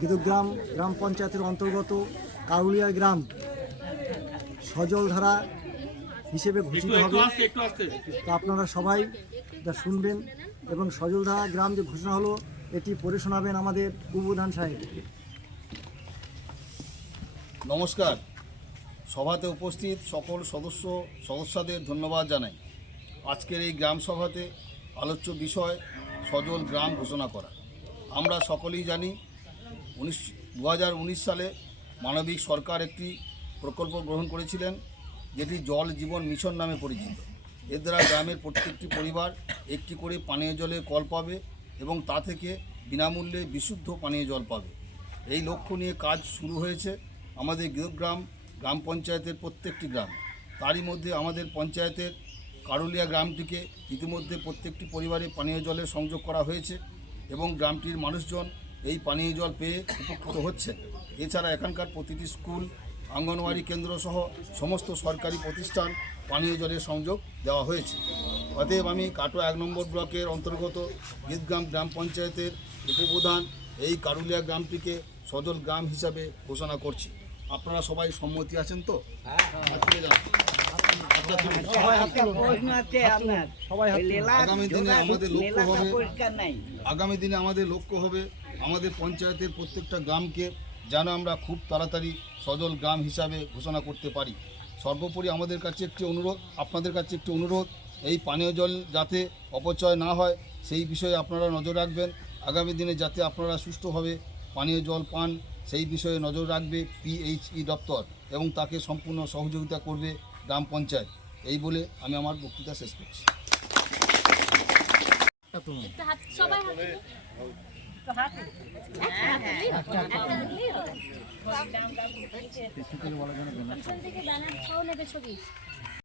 গীতগ্রাম গ্রাম পঞ্চায়েতের অন্তর্গত কারুলিয়া গ্রাম সজলধারা হিসেবে ঘোষিত হবে। তো আপনারা সবাই যা শুনবেন এবং সজলধারা গ্রাম যে ঘোষণা হলো এটি পড়ে শোনাবেন আমাদের উপপ্রধান সাহেব। নমস্কার, সভাতে উপস্থিত সকল সদস্যদের ধন্যবাদ জানাই। আজকের এই গ্রাম সভাতে আলোচ্য বিষয় সজল গ্রাম ঘোষণা করা। আমরা সকলেই জানি 2019 সালে মানবিক সরকার একটি প্রকল্প গ্রহণ করেছিলেন, যেটি জল জীবন মিশন নামে পরিচিত। এর দ্বারা গ্রামের প্রত্যেকটি পরিবার একটি করে পানীয় জলের কল পাবে এবং তা থেকে বিনামূল্যে বিশুদ্ধ পানীয় জল পাবে। এই লক্ষ্য নিয়ে কাজ শুরু হয়েছে আমাদের গীতগ্রাম গ্রাম পঞ্চায়েতের প্রত্যেকটি গ্রাম। তারই মধ্যে আমাদের পঞ্চায়েতের কারুলিয়া গ্রামটিকে ইতিমধ্যে প্রত্যেকটি পরিবারে পানীয় জলের সংযোগ করা হয়েছে এবং গ্রামটির মানুষজন এই পানীয় জল পেয়ে উপকৃত হচ্ছে। এছাড়া এখানকার প্রতিটি স্কুল, অঙ্গনওয়াড়ি কেন্দ্র সহ সমস্ত সরকারি প্রতিষ্ঠান পানীয় জলের সংযোগ দেওয়া হয়েছে। অতএব আমি কাটোয়া 1 নম্বর ব্লকের অন্তর্গত গীতগ্রাম গ্রাম পঞ্চায়েতের উপপ্রধান এই কারুলিয়া গ্রামটিকে সজল গ্রাম হিসাবে ঘোষণা করছি। আপনারা সবাই সম্মতি আছেন তো? আগামী দিনে আমাদের লক্ষ্য হবে আমাদের পঞ্চায়েতের প্রত্যেকটা গ্রামকে যেন আমরা খুব তাড়াতাড়ি সজল গ্রাম হিসাবে ঘোষণা করতে পারি। সর্বোপরি আমাদের কাছে একটি অনুরোধ, আপনাদের কাছে একটি অনুরোধ, এই পানীয় জল যাতে অপচয় না হয় সেই বিষয়ে আপনারা নজর রাখবেন। আগামী দিনে যাতে আপনারা সুষ্ঠুভাবে পানীয় জল পান সেই বিষয়ে নজর রাখবে PHE দপ্তর এবং তাকে সম্পূর্ণ সহযোগিতা করবে গ্রাম পঞ্চায়েত। এই বলে আমি আমার বক্তৃতা শেষ করছি। ছবি